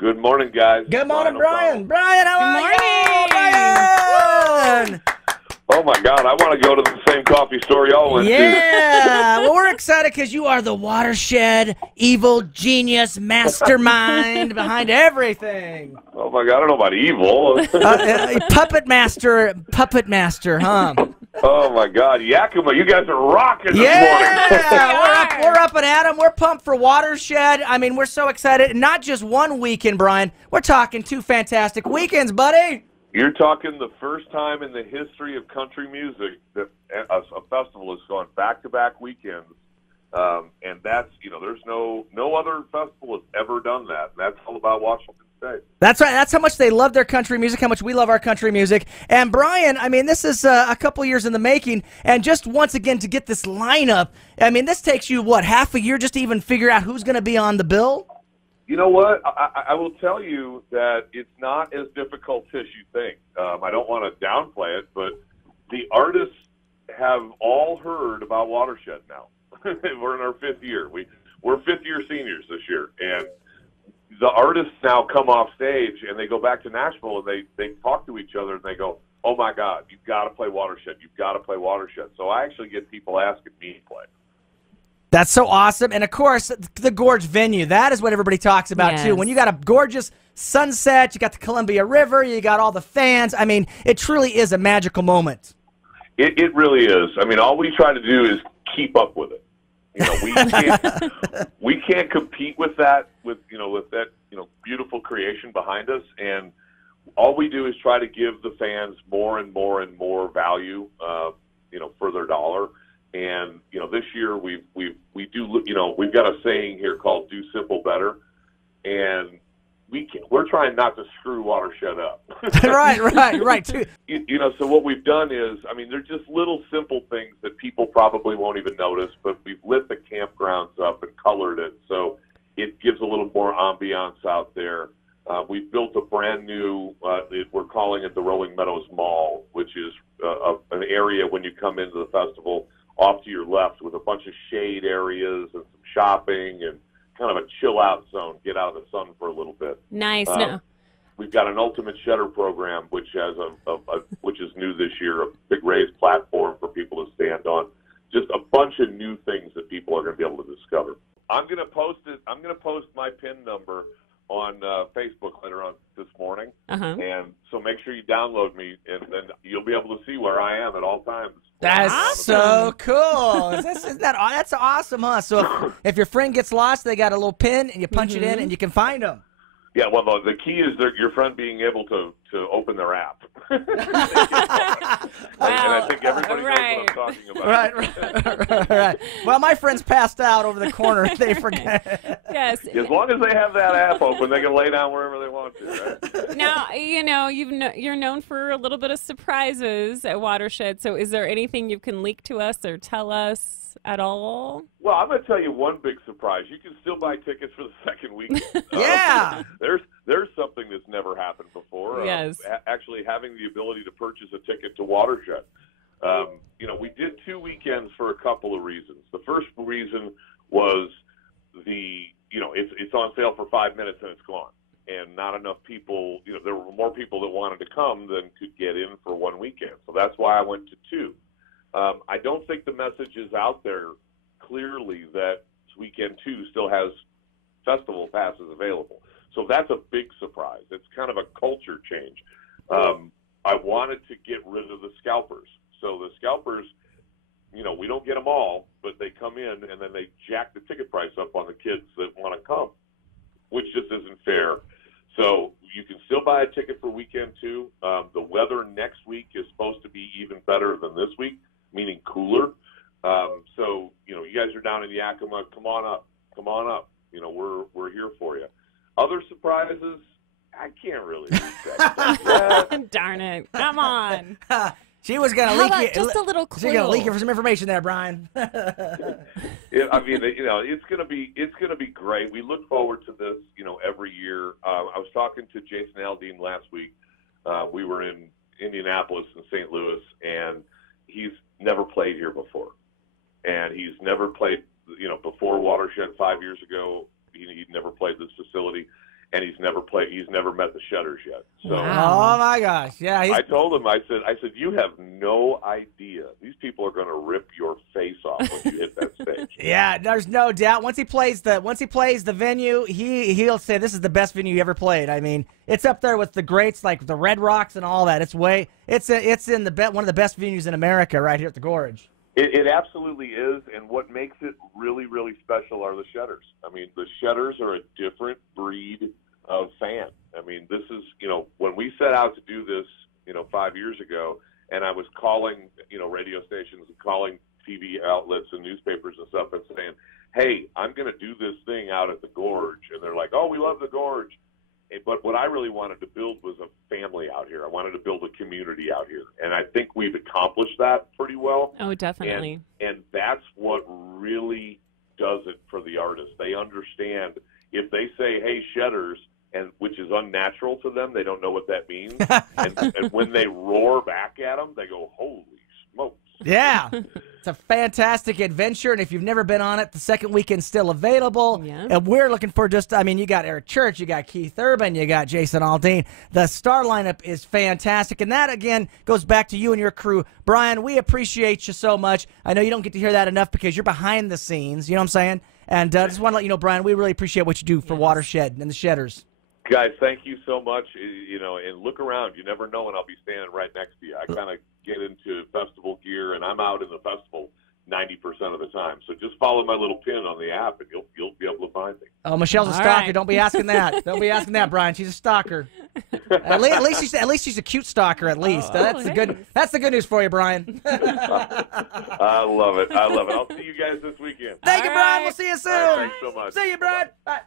Good morning, guys. Good morning, Brian. Brian, how are Good you? Brian! Oh, my God. I want to go to the same coffee store y'all went to. Yeah. Well, we're excited because you are the Watershed evil genius mastermind behind everything. Oh, my God. I don't know about evil. Puppet master, huh? Oh, my God. Yakima, you guys are rocking this morning. Yeah, we're up and at 'em. We're pumped for Watershed. I mean, we're so excited. Not just one weekend, Brian. We're talking 2 fantastic weekends, buddy. You're talking the first time in the history of country music that a festival has gone back-to-back weekends. And that's, there's no other festival has ever done that. That's all about Washington State. That's right. That's how much they love their country music, how much we love our country music. And Brian, I mean, this is a couple years in the making. And just once again, to get this lineup, I mean, this takes you, what, half a year just to even figure out who's going to be on the bill? You know what? I will tell you that it's not as difficult as you think. I don't want to downplay it, but the artists have all heard about Watershed now. We're in our 5th year. We're 5th-year seniors this year, and the artists now come off stage and they go back to Nashville and they talk to each other and they go, "Oh my God, you've got to play Watershed. You've got to play Watershed." So I actually get people asking me to play. That's so awesome. And, of course, the Gorge venue, that is what everybody talks about, too. When you got a gorgeous sunset, you got the Columbia River, you got all the fans. I mean, it truly is a magical moment. It really is. I mean, all we try to do is keep up with it. We can't compete with that, with that beautiful creation behind us. And all we do is try to give the fans more and more and more value, for their dollar. And this year we've got a saying here called "Do simple better," and we're trying not to screw Watershed up. right. So what we've done is, I mean, they're just little simple things that people probably won't even notice, but we've lit the campgrounds up and colored it so it gives a little more ambiance out there. We've built a brand new, we're calling it the Rolling Meadows Mall, which is an area when you come into the festival off to your left with a bunch of shade areas and some shopping and kind of a chill-out zone, get out of the sun for a little bit. Nice. We've got an Ultimate Shedder program, which has which is new this year, a big raised platform for people to stand on. Just a bunch of new things that people are going to be able to discover. I'm going to post it. I'm going to post my PIN number on Facebook later on this morning, and so make sure you download me, and then you'll be able to see where I am at all times. That's so cool. That's awesome, huh? So if your friend gets lost, they got a little pin, and you punch it in, and you can find them. Yeah, well, the key is your friend being able to open their app. And I think everybody knows what I'm talking about. Right. Well, my friends passed out over the corner. They forget. Yes. As long as they have that app open, they can lay down wherever they want to, right? Now, you're known for a little bit of surprises at Watershed, so is there anything you can leak to us or tell us at all? Well, I'm going to tell you one big surprise. You can still buy tickets for the second week. Yeah. There's something that's never happened before. Yes. Actually having the ability to purchase a ticket to Watershed. We did 2 weekends for a couple of reasons. The first reason was it's on sale for 5 minutes and it's gone. And not enough people, there were more people that wanted to come than could get in for 1 weekend. So that's why I went to 2. I don't think the message is out there clearly that weekend 2 still has festival passes available. So that's a big surprise. It's kind of a culture change. I wanted to get rid of the scalpers. So the scalpers, we don't get them all, but they come in and then they jack the ticket price up on the kids that want to come, which just isn't fair. So you can still buy a ticket for weekend 2. The weather next week is supposed to be even better than this week, meaning cooler. So, you guys are down in Yakima. Come on up. We're here for you. Other surprises, I can't really read that. Darn it. Come on. She was going to leak it. Just a little clue. She's going to leak it for some information there, Brian. It's going to be great. We look forward to this, every year. I was talking to Jason Aldean last week. We were in Indianapolis and St. Louis, and he's never played here before. And he's never played, before Watershed 5 years ago. He'd never played this facility. and he's never met the Shudders yet. So Oh my gosh, yeah. I told him, I said, you have no idea. These people are going to rip your face off when you hit that stage. Yeah, there's no doubt. Once he plays the venue, he'll say this is the best venue he ever played. I mean, it's up there with the greats like the Red Rocks and all that. It's in one of the best venues in America right here at the Gorge. It absolutely is, and what makes it really, really special are the Shudders. I mean, the Shudders are a different breed of fan. I mean, this is, when we set out to do this, 5 years ago, and I was calling, radio stations and calling TV outlets and newspapers and stuff and saying, hey, I'm going to do this thing out at the Gorge. And they're like, oh, we love the Gorge. But what I really wanted to build was a family out here. I wanted to build a community out here. And I think we've accomplished that pretty well. Oh, definitely. And that's what really does it for the artists. They understand if they say, hey, Shudders, and which is unnatural to them, they don't know what that means. and when they roar back at them, they go, holy smokes. Yeah, it's a fantastic adventure, and if you've never been on it, the second weekend's still available. Yeah. And we're looking for you got Eric Church, you got Keith Urban, you got Jason Aldean. The star lineup is fantastic, and that, again, goes back to you and your crew. Brian, we appreciate you so much. I know you don't get to hear that enough because you're behind the scenes, you know what I'm saying? And I just want to let you know, Brian, we really appreciate what you do for Watershed and the Shedders. Guys, thank you so much. And look around. You never know when I'll be standing right next to you. I kind of get into festival gear, and I'm out in the festival 90% of the time. So just follow my little pin on the app, and you'll be able to find me. Oh, Michelle's a stalker. Right. Don't be asking that. Don't be asking that, Brian. She's a stalker. At least she's a cute stalker. At least that's the good. That's the good news for you, Brian. I love it. I'll see you guys this weekend. Thank you, Brian. We'll see you soon. Thanks so much. See you, Brian. Bye.